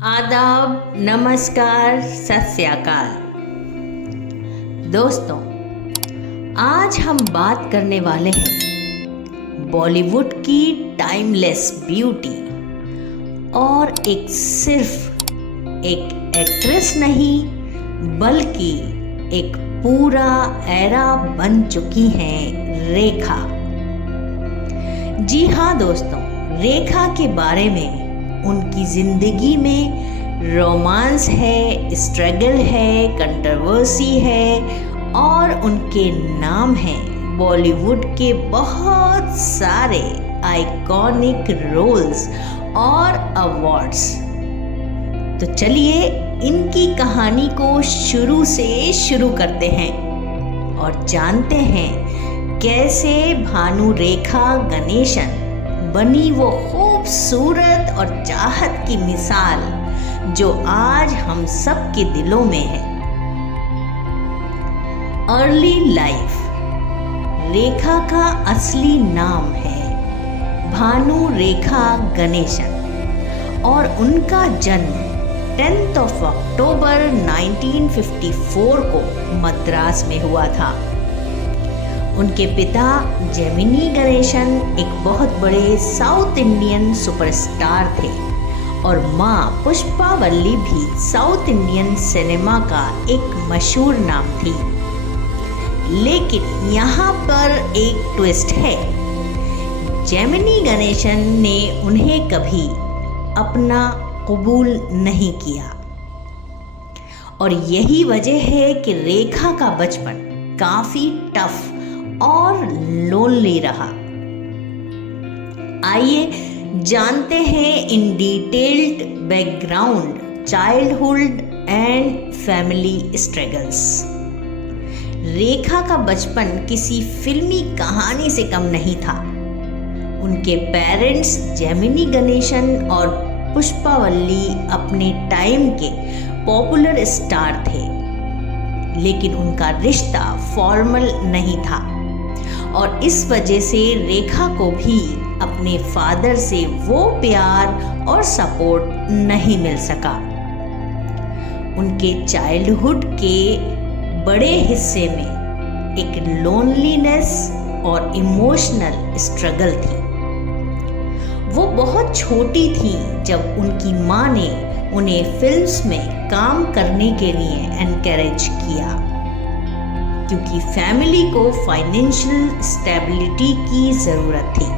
आदाब, नमस्कार, सत श्री अकाल। दोस्तों, आज हम बात करने वाले हैं बॉलीवुड की टाइमलेस ब्यूटी और सिर्फ एक एक्ट्रेस नहीं बल्कि एक पूरा एरा बन चुकी हैं रेखा। जी हाँ दोस्तों, रेखा के बारे में उनकी ज़िंदगी में रोमांस है, स्ट्रगल है, कंट्रोवर्सी है और उनके नाम हैं बॉलीवुड के बहुत सारे आइकॉनिक रोल्स और अवार्ड्स। तो चलिए इनकी कहानी को शुरू से शुरू करते हैं और जानते हैं कैसे भानु रेखा गणेशन बनी वो खूबसूरत और चाहत की मिसाल जो आज हम सब के दिलों में है। Early life. रेखा का असली नाम है भानु रेखा गणेशन और उनका जन्म 10 अक्टूबर 1954 को मद्रास में हुआ था। उनके पिता जेमिनी गणेशन एक बहुत बड़े साउथ इंडियन सुपरस्टार थे और माँ पुष्पावल्ली भी साउथ इंडियन सिनेमा का एक मशहूर नाम थी। लेकिन यहाँ पर एक ट्विस्ट है। जेमिनी गणेशन ने उन्हें कभी अपना कबूल नहीं किया और यही वजह है कि रेखा का बचपन काफ़ी टफ और लोनली रहा। आइए जानते हैं इन detailed background, childhood and family struggles. Rekha का बचपन किसी फिल्मी कहानी से कम नहीं था। उनके पेरेंट्स जेमिनी गणेशन और पुष्पावल्ली अपने टाइम के पॉपुलर स्टार थे, लेकिन उनका रिश्ता फॉर्मल नहीं था और इस वजह से रेखा को भी अपने फादर से वो प्यार और सपोर्ट नहीं मिल सका। उनके चाइल्डहुड के बड़े हिस्से में एक लोनलीनेस और इमोशनल स्ट्रगल थी। वो बहुत छोटी थी जब उनकी माँ ने उन्हें फिल्म्स में काम करने के लिए एनकरेज किया, क्योंकि फैमिली को फाइनेंशियल स्टेबिलिटी की ज़रूरत थी।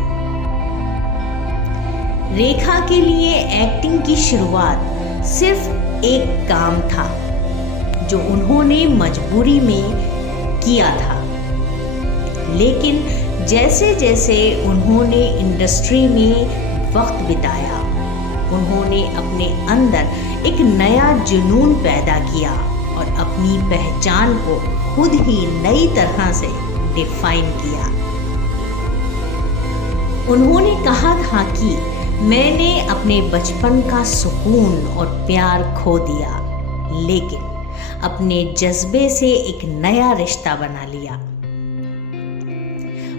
रेखा के लिए एक्टिंग की शुरुआत सिर्फ एक काम था जो उन्होंने मजबूरी में किया था, लेकिन जैसे जैसे उन्होंने इंडस्ट्री में वक्त बिताया, उन्होंने अपने अंदर एक नया जुनून पैदा किया और अपनी पहचान को खुद ही नई तरह से डिफाइन किया। उन्होंने कहा था कि मैंने अपने बचपन का सुकून और प्यार खो दिया, लेकिन अपने जज्बे से एक नया रिश्ता बना लिया।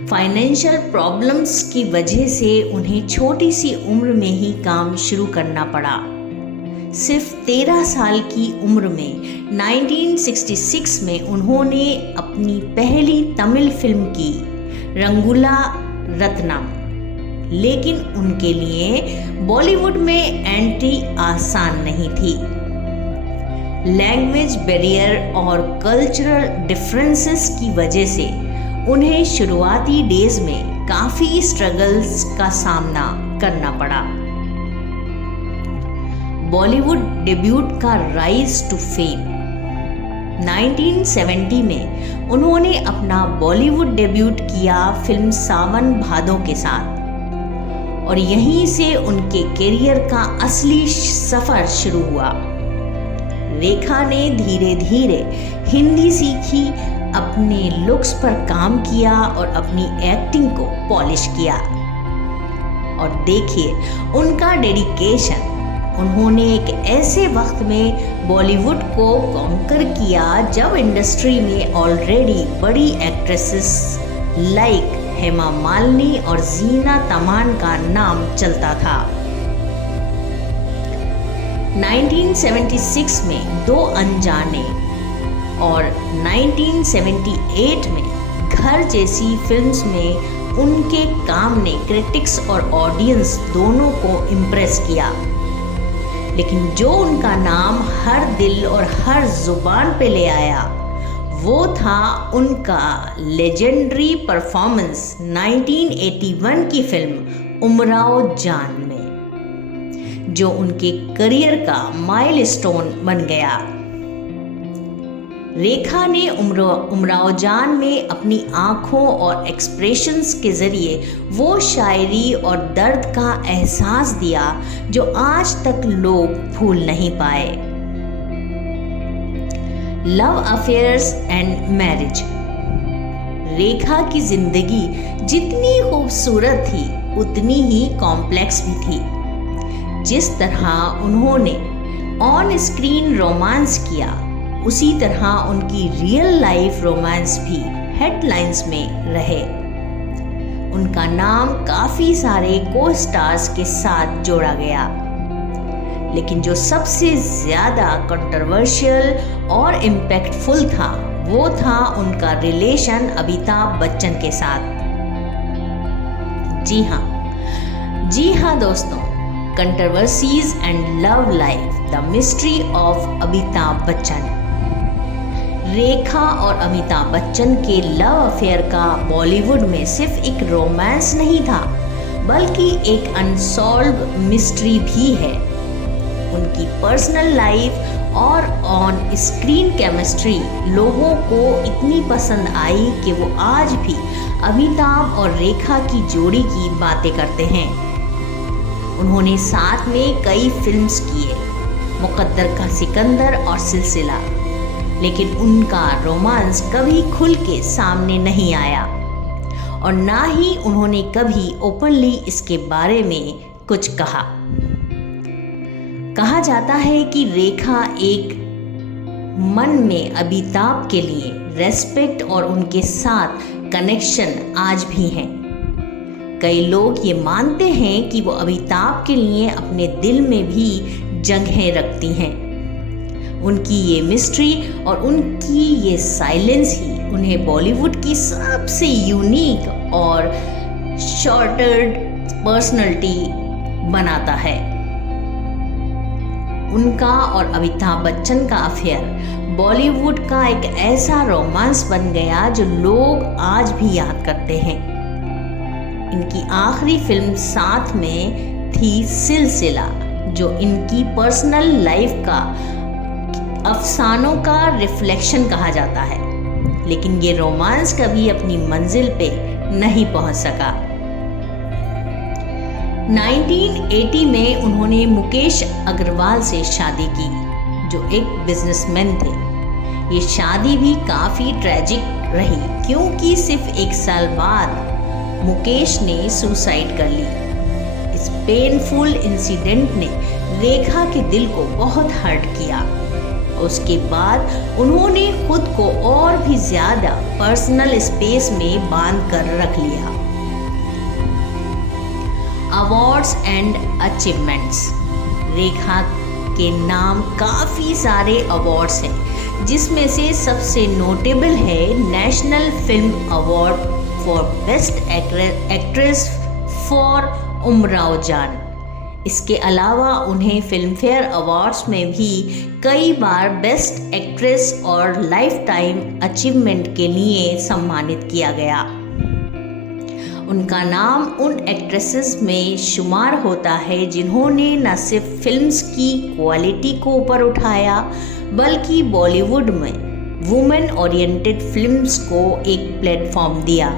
फाइनेंशियल प्रॉब्लम्स की वजह से उन्हें छोटी सी उम्र में ही काम शुरू करना पड़ा। सिर्फ 13 साल की उम्र में 1966 में उन्होंने अपनी पहली तमिल फिल्म की रंगुला रत्नम, लेकिन उनके लिए बॉलीवुड में एंट्री आसान नहीं थी। लैंग्वेज बैरियर और कल्चरल डिफरेंसेस की वजह से उन्हें शुरुआती डेज में काफ़ी स्ट्रगल्स का सामना करना पड़ा। बॉलीवुड डेब्यूट का राइज टू फेम। 1970 में उन्होंने अपना बॉलीवुड डेब्यूट किया फिल्म सावन भादो के साथ और यहीं से उनके करियर का असली सफ़र शुरू हुआ। रेखा ने धीरे धीरे हिंदी सीखी, अपने लुक्स पर काम किया और अपनी एक्टिंग को पॉलिश किया। और देखिए उनका डेडिकेशन। उन्होंने एक ऐसे वक्त में बॉलीवुड को कॉन्कर किया जब इंडस्ट्री में ऑलरेडी बड़ी एक्ट्रेसेस लाइक हेमा मालिनी और जीना तमान का नाम चलता था। 1976 में दो अनजाने और 1978 में घर जैसी फिल्म्स में उनके काम ने क्रिटिक्स और ऑडियंस दोनों को इम्प्रेस किया। लेकिन जो उनका नाम हर दिल और हर जुबान पे ले आया वो था उनका लेजेंडरी परफॉर्मेंस 1981 की फिल्म उमराव जान में, जो उनके करियर का माइलस्टोन बन गया। रेखा ने उमराव जान में अपनी आँखों और एक्सप्रेशंस के ज़रिए वो शायरी और दर्द का एहसास दिया जो आज तक लोग भूल नहीं पाए। Love affairs and marriage. Rekha की ज़िंदगी जितनी खूबसूरत थी उतनी ही कॉम्प्लेक्स भी थी। जिस तरह उन्होंने ऑन स्क्रीन रोमांस किया उसी तरह उनकी रियल लाइफ रोमांस भी हेडलाइंस में रहे। उनका नाम काफ़ी सारे को स्टार्स के साथ जोड़ा गया, लेकिन जो सबसे ज़्यादा कंट्रोवर्शियल और इम्पैक्टफुल था वो था उनका रिलेशन अमिताभ बच्चन के साथ। जी हाँ दोस्तों, controversies and love life, the mystery of Amitabh Bachchan. Rekha और अमिताभ बच्चन के लव अफेयर का बॉलीवुड में सिर्फ एक रोमांस नहीं था बल्कि एक अनसॉल्व मिस्ट्री भी है। उनकी पर्सनल लाइफ और ऑन स्क्रीन केमिस्ट्री लोगों को इतनी पसंद आई कि वो आज भी अमिताभ और रेखा की जोड़ी की बातें करते हैं। उन्होंने साथ में कई फिल्म्स किए, मुकद्दर का सिकंदर और सिलसिला, लेकिन उनका रोमांस कभी खुल के सामने नहीं आया और ना ही उन्होंने कभी ओपनली इसके बारे में कुछ कहा। कहा जाता है कि रेखा एक मन में अमिताभ के लिए रेस्पेक्ट और उनके साथ कनेक्शन आज भी है। कई लोग ये मानते हैं कि वो अमिताभ के लिए अपने दिल में भी जगह रखती हैं। उनकी ये मिस्ट्री और उनकी ये साइलेंस ही उन्हें बॉलीवुड की सबसे यूनिक और शॉर्टेड पर्सनैलिटी बनाता है। उनका और अमिताभ बच्चन का अफेयर बॉलीवुड का एक ऐसा रोमांस बन गया जो लोग आज भी याद करते हैं। इनकी आखिरी फिल्म साथ में थी सिलसिला, जो इनकी पर्सनल लाइफ का अफसानों का रिफ्लेक्शन कहा जाता है, लेकिन ये रोमांस कभी अपनी मंजिल पे नहीं पहुंच सका। 1980 में उन्होंने मुकेश अग्रवाल से शादी की, जो एक बिजनेसमैन थे। ये शादी भी काफ़ी ट्रेजिक रही क्योंकि सिर्फ एक साल बाद मुकेश ने सुसाइड कर ली। इस पेनफुल इंसिडेंट ने रेखा के दिल को बहुत हर्ट किया। उसके बाद उन्होंने खुद को और भी ज़्यादा पर्सनल स्पेस में बांध कर रख लिया। Awards and achievements. रेखा के नाम काफ़ी सारे अवार्ड्स हैं, जिसमें से सबसे नोटेबल है national film award for best actress for Umrao जान। इसके अलावा उन्हें फिल्म फेयर अवार्ड्स में भी कई बार बेस्ट एक्ट्रेस और लाइफ टाइम अचीवमेंट के लिए सम्मानित किया गया। उनका नाम उन एक्ट्रेसेस में शुमार होता है जिन्होंने न सिर्फ फिल्म्स की क्वालिटी को ऊपर उठाया बल्कि बॉलीवुड में वुमेन ओरिएंटेड फिल्म्स को एक प्लेटफॉर्म दिया।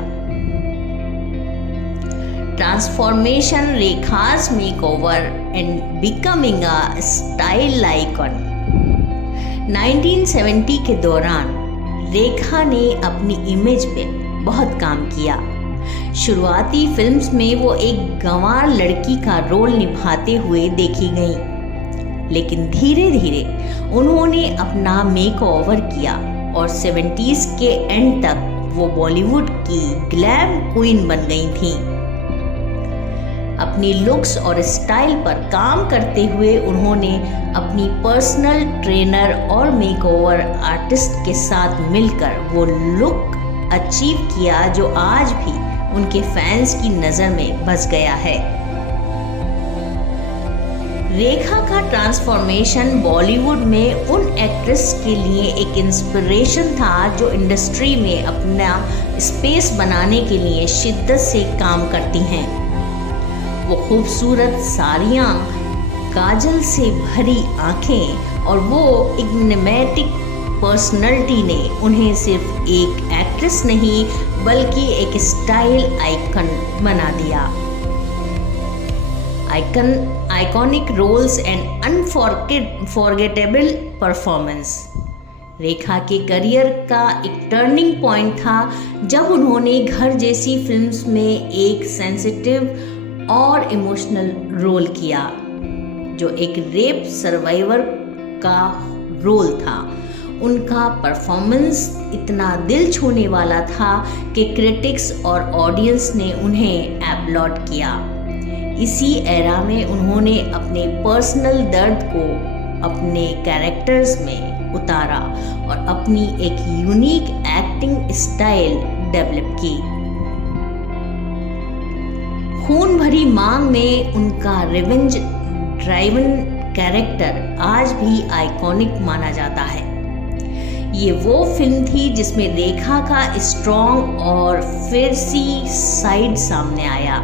Transformation, Rekha's makeover and becoming a style icon। 1970 के दौरान रेखा ने अपनी इमेज पे बहुत काम किया। शुरुआती फिल्म्स में वो एक गंवार लड़की का रोल निभाते हुए देखी गई, लेकिन धीरे धीरे उन्होंने अपना मेकओवर किया और 70s के एंड तक वो बॉलीवुड की ग्लैम क्वीन बन गई थी। अपनी लुक्स और स्टाइल पर काम करते हुए उन्होंने अपनी पर्सनल ट्रेनर और मेकओवर आर्टिस्ट के साथ मिलकर वो लुक अचीव किया जो आज भी उनके फैंस की नज़र में बस गया है। रेखा का ट्रांसफॉर्मेशन बॉलीवुड में उन एक्ट्रेस के लिए एक इंस्पिरेशन था जो इंडस्ट्री में अपना स्पेस बनाने के लिए शिद्दत से काम करती हैं। वो खूबसूरत साड़ियाँ, काजल से भरी आँखें और वो एनिग्मेटिक पर्सनैलिटी ने उन्हें सिर्फ एक एक्ट्रेस नहीं बल्कि एक स्टाइल आइकन बना दिया। Iconic roles and unforgettable performance. Rekha के करियर का एक टर्निंग पॉइंट था जब उन्होंने घर जैसी फिल्म्स में एक सेंसिटिव और इमोशनल रोल किया जो एक रेप सर्वाइवर का रोल था। उनका परफॉर्मेंस इतना दिल छूने वाला था कि क्रिटिक्स और ऑडियंस ने उन्हें अपलॉड किया। इसी एरा में उन्होंने अपने पर्सनल दर्द को अपने कैरेक्टर्स में उतारा और अपनी एक यूनिक एक्टिंग स्टाइल डेवलप की। खून भरी मांग में उनका रिवेंज ड्राइवन कैरेक्टर आज भी आइकॉनिक माना जाता है। ये वो फिल्म थी जिसमें रेखा का स्ट्रॉन्ग और फियर्सी साइड सामने आया।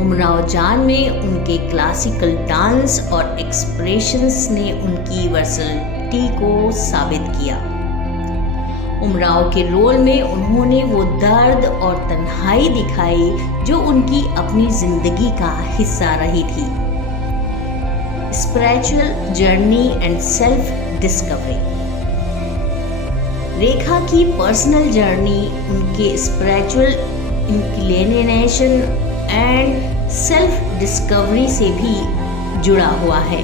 उमराव जान में उनके क्लासिकल डांस और एक्सप्रेशंस ने उनकी वर्सैटिलिटी को साबित किया। उमराव के रोल में उन्होंने वो दर्द और तन्हाई दिखाई जो उनकी अपनी जिंदगी का हिस्सा रही थी। Spiritual journey and self discovery. Rekha की पर्सनल जर्नी उनके spiritual inclination and self discovery से भी जुड़ा हुआ है।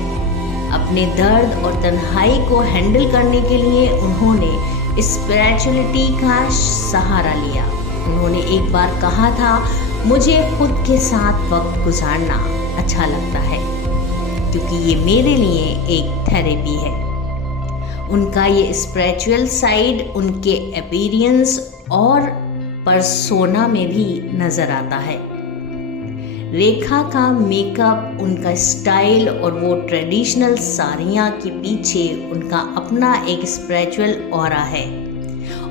अपने दर्द और तन्हाई को हैंडल करने के लिए उन्होंने स्पिरिचुअलिटी का सहारा लिया। उन्होंने एक बार कहा था, मुझे खुद के साथ वक्त गुजारना अच्छा लगता है क्योंकि ये मेरे लिए एक थेरेपी है। उनका ये स्पिरिचुअल साइड उनके अपीयरेंस और पर्सोना में भी नज़र आता है। रेखा का मेकअप, उनका स्टाइल और वो ट्रेडिशनल साड़ियाँ के पीछे उनका अपना एक स्पिरिचुअल ऑरा है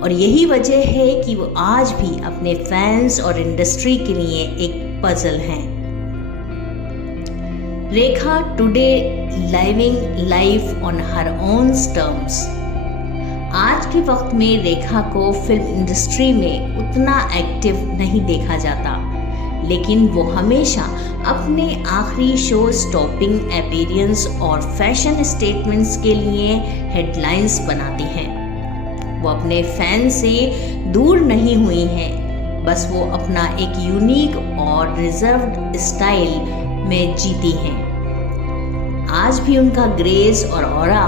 और यही वजह है कि वो आज भी अपने फैंस और इंडस्ट्री के लिए एक पजल हैं। Rekha today living life on her own terms. आज के वक्त में रेखा को फिल्म इंडस्ट्री में उतना एक्टिव नहीं देखा जाता, लेकिन वो हमेशा अपने आखिरी शो स्टॉपिंग अपीयरेंस और फैशन स्टेटमेंट्स के लिए हेडलाइंस बनाती हैं। वो अपने फैन से दूर नहीं हुई हैं, बस वो अपना एक यूनिक और रिजर्व्ड स्टाइल में जीती हैं। आज भी उनका ग्रेस और ऑरा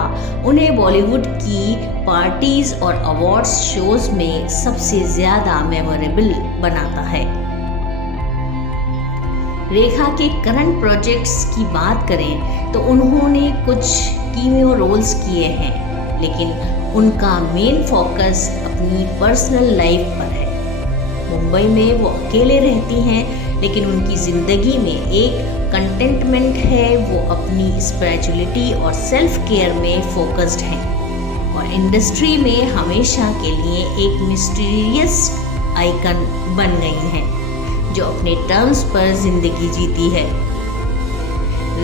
उन्हें बॉलीवुड की पार्टीज और अवार्ड्स शोज में सबसे ज़्यादा मेमोरेबल बनाता है। रेखा के करंट प्रोजेक्ट्स की बात करें तो उन्होंने कुछ कीमियो रोल्स किए हैं, लेकिन उनका मेन फोकस अपनी पर्सनल लाइफ पर है। मुंबई में वो अकेले रहती हैं, लेकिन उनकी ज़िंदगी में एक कंटेंटमेंट है। वो अपनी स्पिरिचुअलिटी और सेल्फ केयर में फोकस्ड हैं और इंडस्ट्री में हमेशा के लिए एक मिस्टीरियस आइकन बन गई हैं जो अपने टर्म्स पर जिंदगी जीती है।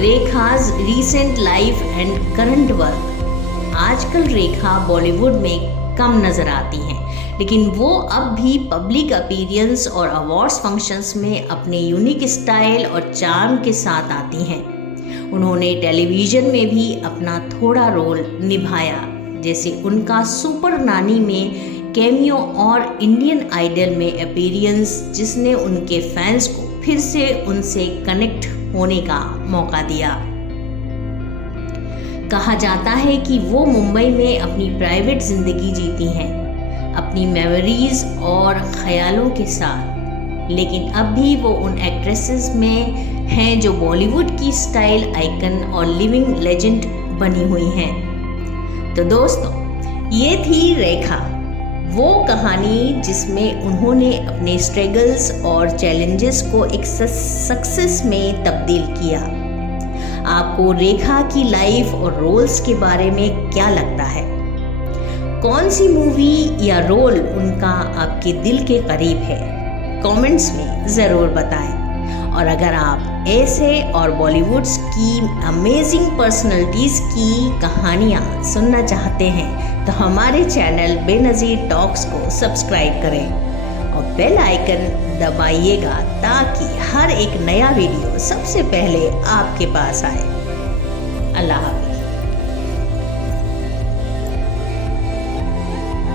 Rekha's recent life and current work. आजकल रेखा बॉलीवुड में कम नज़र आती हैं, लेकिन वो अब भी पब्लिक अपीयरेंस और अवार्ड्स फंक्शंस में अपने यूनिक स्टाइल और चार्म के साथ आती हैं। उन्होंने टेलीविज़न में भी अपना थोड़ा रोल निभाया, जैसे उनका सुपर नानी में कैमियो और इंडियन आइडल में अपीयरेंस, जिसने उनके फैंस को फिर से उनसे कनेक्ट होने का मौका दिया। कहा जाता है कि वो मुंबई में अपनी प्राइवेट ज़िंदगी जीती हैं, अपनी मेमोरीज और ख्यालों के साथ। लेकिन अब भी वो उन एक्ट्रेसेस में हैं जो बॉलीवुड की स्टाइल आइकन और लिविंग लेजेंड बनी हुई हैं। तो दोस्तों, ये थी रेखा, वो कहानी जिसमें उन्होंने अपने स्ट्रगल्स और चैलेंजेस को एक सक्सेस में तब्दील किया। आपको रेखा की लाइफ और रोल्स के बारे में क्या लगता है? कौन सी मूवी या रोल उनका आपके दिल के करीब है? कमेंट्स में ज़रूर बताएं। और अगर आप ऐसे और बॉलीवुड्स की अमेजिंग पर्सनैलिटीज़ की कहानियाँ सुनना चाहते हैं तो हमारे चैनल बेनज़ीर टॉक्स को सब्सक्राइब करें और बेल आइकन दबाइएगा ताकि हर एक नया वीडियो सबसे पहले आपके पास आए। अल्लाह हाफ़िज़।